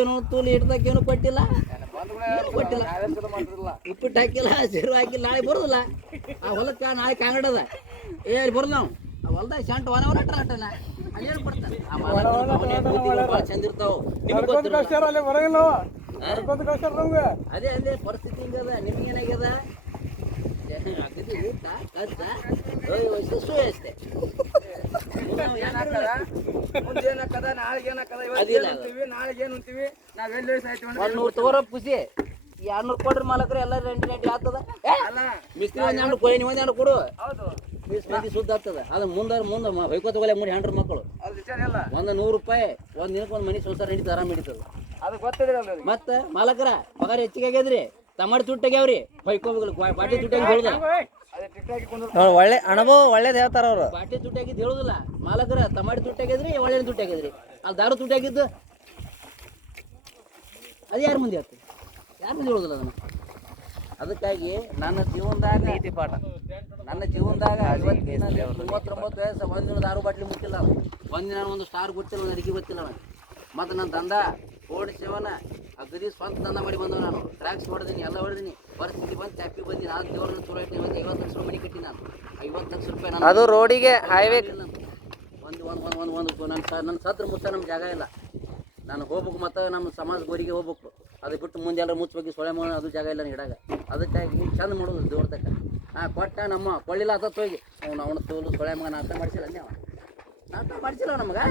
ಏನು ತೂಲಿ ಹಿಡ್ದಕ್ಕೆ ಏನು ಕೊಟ್ಟಿಲ್ಲ. ಏನು ಕೊಟ್ಟಿಲ್ಲ. ಉಪ್ಪಿಟ್ಟು ಹಾಕಿಲ್ಲ ಸೀರು ಹಾಕಿಲ್ಲ ನಾಳೆ ಬರೋದಿಲ್ಲ. ಆ ಹೊಲಕ್ಕೆ ನಾಳೆ ಕಾಂಗಡದ ಏ ಅಲ್ಲಿ ಬರೋದು ನಾವು. ಆ ಹೊಲ್ದಾಗ ಶಂಟ್ ಅಲ್ಲೇನು ಆ ಮಾಲಕರು ಭಾವನೆ ಬುದ್ಧಿಗಳು ಭಾಳ ಚಂದ ಇರ್ತಾವ. ನಿಮ್ಗೆ ಅಲ್ಲಿ ನಮ್ಗೆ. ಅದೇ ಅದೇ ಪರಿಸ್ಥಿತಿ ಹಿಂಗದ ನಿಮ್ಗೆ ಏನಾಗ್ಯದ? ಕಷ್ಟ ಊಟ ಕಷ್ಟ ಯಶಸ್ಸು ಅಷ್ಟೇ ಮುಂದೇನಕ್ಕದ ನಾಳೆಗೆ ಏನಕ್ಕದ? ಅದಿಲ್ಲ ಅದು. ಅಂತೀವಿ ನಾಳೆಗೆ ಏನು ಅಂತೀವಿ ನಾವ್ ಎಲ್ಲಿ ಸಾಯ್ತೀವಿ ಅಂತ ಒಂದ್ ನೂರು ತಗೋರ ಖುಷಿ ಎರಡ್ನೂರ್ ಕೊಡ್ರಿ ಮಾಲಕರು ಎಲ್ಲ ರೆಂಟ್ ರೆಂಟಿ ಆಗ್ತದ. ಮಿಸ್ತ್ರಿ ಒಂದ್ ಎರಡು ಕೊಡಿ ಎರಡು ಹೌದು. ಮಂದಿ ಸುದ್ದ ಆಗ್ತದ. ಅದು ಮುಂದೆ ಮೂರು ಹೆಂಡ್ರ ಮಕ್ಕಳು ಒಂದ್ ನೂರು ರೂಪಾಯಿ ಒಂದ್ ದಿನಕ್ಕೆ ಒಂದು ಮನೆ ಸಂಸಾರ ಹಿಡಿತ ಆರಾಮ್ ಹಿಡಿತದ. ಅದು ಮತ್ತೆ ಮಾಲಕರ ಪಗಾರ ಹೆಚ್ಚಿಗೆ ಆಗ್ಯದ್ರಿ ಟಮಾಟಿ ತುಟ್ಟಾಗ್ಯಾವ್ರಿ ಬೈಕೋಬೇಕು ಬಾಟಿ ತುಟ್ಟಾಗಿ ಹೇಳುದ. ಒಳ್ಳೆ ಅನುಭವ ಒಳ್ಳೇದು ಹೇಳ್ತಾರ ಅವ್ರು. ಬಾಟಿ ತುಟ್ಟಾಗಿದ್ದು ಹೇಳುದಿಲ್ಲ. ಮಾಲಕರ ತಮಾಟಿ ತುಟ್ಟಾಗಿದ್ರಿ ಒಳ್ಳೆ ತುಟ್ಟಾಗಿದ್ರಿ ಅಲ್ಲಿ ದಾರು ತುಟ್ಟಾಗಿದ್ದು ಅದು ಯಾರ ಮುಂದೆ ಆಯ್ತು ಯಾರ ಮುಂದೆ ಹೇಳುದಿಲ್ಲ ಅದನ್ನ? ಅದಕ್ಕಾಗಿ ನನ್ನ ಜೀವನದಾಗ ನೀತಿ ಪಾಠ. ನನ್ನ ಜೀವನದಾಗ ಮೂವತ್ತೊಂಬತ್ತು ವಯಸ್ಸು ಒಂದಿನ ದಾರು ಬಾಟ್ಲಿ ಮುಟ್ಟಿಲ್ಲ. ಒಂದಿನ ಒಂದು ಸ್ಟಾರ್ ಗೊತ್ತಿಲ್ಲ ಒಂದು ಅಡಿಗೆ ಗೊತ್ತಿಲ್ಲ ಅವನು ಮತ್ತು ನನ್ನ ದಂಧ ಓಡಿ ಸೇವನ ಅಗದಿ ಸ್ವಂತ ದಂಧ ಮಾಡಿ ಬಂದವ ನಾನು. ಟ್ರ್ಯಾಕ್ಸ್ ಹೊಡೆದೀನಿ ಎಲ್ಲ ಹೊಡೆದೀನಿ. ಪರಿಸ್ಥಿತಿ ಬಂದು ಟ್ಯಾಪಿ ಬಂದಿ ಆ ದೇವ್ರನ್ನ ಚಲೋ ಇಟ್ಟು ಒಂದು ಐವತ್ತು ಲಕ್ಷ ರೂಪಾಯಿ ಮನೆ ಕಟ್ಟಿ ನಾನು. ಐವತ್ತು ಲಕ್ಷ ರೂಪಾಯಿ ಅದು ರೋಡಿಗೆ ಹೈವೇ ಒಂದು ಒಂದು ಒಂದು ಒಂದು ಒಂದು ನನ್ನ ಸ ನನ್ನ ಸತ್ರ ಮುತ್ತ ನಮ್ಮ ಜಾಗ ಇಲ್ಲ. ನಾನು ಹೋಗ್ಬೇಕು ಮತ್ತು ನಮ್ಮ ಸಮಾಜ ಗೋರಿಗೆ ಹೋಗ್ಬೇಕು. ಅದು ಬಿಟ್ಟು ಮುಂದೆ ಎಲ್ಲ ಮುಚ್ಚಬೇಕು ಸೊಳೆ ಮನೆ ಅದು ಜಾಗ ಇಲ್ಲ ಇಡಾಗ. ಅದಕ್ಕಾಗಿ ನೀವು ಚಂದ ಮಾಡೋದು ದೇವ್ರ ತಕ್ಕ. ಹಾಂ ಕೊಟ್ಟ ನಮ್ಮ ಕೊಳ್ಳಿಲ್ಲ ಅದ ಹೋಗಿ ಅವ್ನು ಅವನ ತೋಲು ಸೊಳೆ ಮಗ ನಾಟ ಮಾಡಿಸಿಲ್ಲ ನೀವು ನಾಟ ಮಾಡಿಸಿಲ್ಲ ನಮಗೆ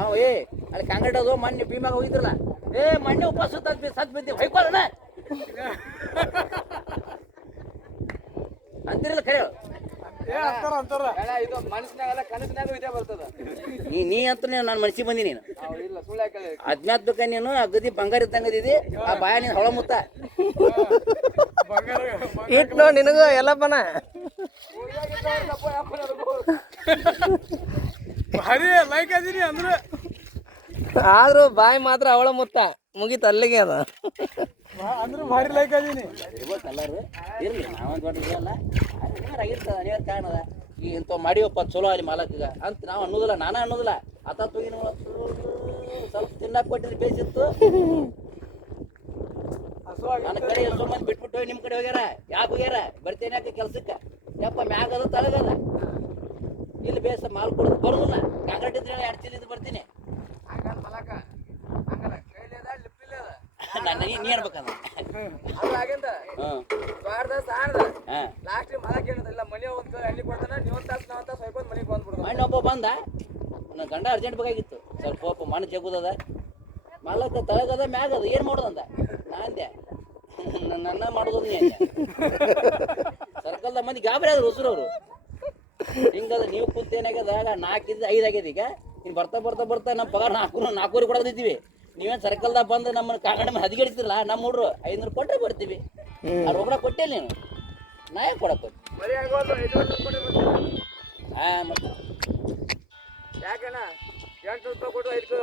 ಅವ ಏ ಅಲ್ಲಿ ಕಾಂಗಡದು ಮೊನ್ನೆ ಭೀಮಾಗ ಹೋಗಿದ್ರಲ್ಲ. ಏ ಮೊನ್ನೆ ಉಪವಾಸ ಸತ್ ಬಿದ್ದೀವಿ ಹೊಯ್ಕೊಳ್ಳೋಣ. ಅಂತಿರಲ್ಲ ಖರೆ ಹೇಳು. ಏ ಅಂತಾರ ಅಂತಾರ. ಇದು ಮನಸ್ಸಿನಾಗಲ್ಲ ಕನಸಿನಾಗ ಇದೇ ಬರ್ತದ. ನೀ ನೀ ಅಂತ ನಾನು ಮನಸ್ಸಿಗೆ ಬಂದಿ ನೀನು. ಅವ್ ಇಲ್ಲ ಸುಳ್ಳು ಯಾಕೆ ಅಜ್ಞಾತ್ ಬೇಕ ನೀನು ಅಗದಿ ಬಂಗಾರ ಇದ್ದಂಗ ಇದ್ದಿ ಆ ಬಾಯ ನೀನು ಹೊಳ ಮುತ್ತ. ಇಟ್ ನೋಡ್ ನಿನಗೂ ಎಲ್ಲಪ್ಪನ ಭಾರಿ ಲೈಕ್ ಅದೀನಿ ಅಂದ್ರೆ. ಆದ್ರೂ ಬಾಯಿ ಮಾತ್ರ ಅವಳ ಮುತ್ತ. ಮುಗಿತ ಅಲ್ಲಿಗೆ ಅದ. ಅಂದ್ರೆ ಭಾರಿ ಲೈಕ್ ಅದೀನಿ. ಇರ್ಲಿ ನಾವೊಂದು ಆಗಿರ್ತದ ಈಗ ಇಂಥವು ಮಾಡಿವಪ್ಪ ಚಲೋ ಅಲ್ಲಿ ಮಾಲಕ್ಗ. ಅಂತ ನಾವು ಅನ್ನೋದಿಲ್ಲ, ನಾನ ಅನ್ನೋದಿಲ್ಲ. ಆತ ಹೋಗಿ ನಾವು ಸ್ವಲ್ಪ ತಿನ್ನಕ್ ಕೊಟ್ಟಿದ್ರೆ ಬೇಸಿತ್ತು. ನನ್ನ ಕಡೆ ಎಷ್ಟೋ ಮಂದಿ ಬಿಟ್ಬಿಟ್ಟು ಹೋಗಿ ನಿಮ್ಮ ಕಡೆ ಹೋಗ್ಯಾರ. ಯಾಕೆ ಹೋಗ್ಯಾರ? ಬರ್ತೇನೆ ಯಾಕೆ ಕೆಲ್ಸಕ್ಕ? ಯಪ್ಪ, ಮ್ಯಾಗ ಅದ ತಳಗದ ಇಲ್ಲಿ ಬೇಸ ಮಾಲ್ ಕೊಡೋದು ಬರೋದಿಲ್ಲ. ಕಾಂಕ್ರೀಟ್ ಇದ್ರೆ ಎರಡು ಚೀಲ ಬರ್ತೀನಿ. ನೀ ನೀ ಸಾರ್ದ. ಲಾಸ್ಟ್ ಮಲ ಮನೆ ಒಂದ್ ಅಲ್ಲಿ ಕೊಡ್ತಾನ ನೀವು ಒಂದ್ ತಾಸ್ ನಾವ್ ತಾಸ್ ಹೊಯ್ಕೊಂಡ್ ಮನೆಗೆ ಬಂದ್ಬಿಡ್ತಾನ. ಮಣ್ಣು ಒಬ್ಬ ಬಂದ ನನ್ನ ಗಂಡ ಅರ್ಜೆಂಟ್ ಬೇಕಾಗಿತ್ತು. ಸ್ವಲ್ಪ ಪಾಪ ಮಣ್ಣು ಜಗುದದ. ಮಲಕ್ಕ ತಳಗದ ಮ್ಯಾಗದ ಏನು ಮಾಡೋದಂದ? ನಾ ಅಂದೆ ನನ್ನ- ಮಾಡುದು ನೀ ಸರ್ಕಲ್ದ ಮಂದಿ ಗಾಬರಿ ಆದ್ರು ಅವರು. ಹಿಂಗದ ನೀವು ಕುಂತ ಏನಾಗ್ಯದ? ನಾಲ್ಕಿದ್ದು ಐದು ಆಗ್ಯದ ಈಗ. ಇನ್ನು ಬರ್ತಾ ಬರ್ತಾ ಬರ್ತಾ ನಮ್ಮ ಪಗಾರ ನಾಲ್ಕು ನಾಲ್ಕೂವರೆ ಕೊಡೋದಿದ್ದೀವಿ. ನೀವೇನು ಸರ್ಕಲ್ದಾಗ ಬಂದು ನಮ್ಮನ್ನ ಕಾಗಡ ಮೇಲೆ ಹದಿಗೆಡ್ತಿರಲ್ಲ ನಮ್ಮ ಹುಡ್ರು ಐನೂರು ಕೊಟ್ಟರೆ ಬರ್ತೀವಿ ಆ ರೊಕ್ಕ ಕೊಟ್ಟಿಲ್ಲ ನೀನು. ನಾ ಯಾಕೆ ಕೊಡಕ್ಕೆ. ಹಾಂ ಮತ್ತೆ. ಯಾಕಣ್ಣ? ಎಂಟು ರೂಪಾಯಿ ಕೊಟ್ಟು ಐದು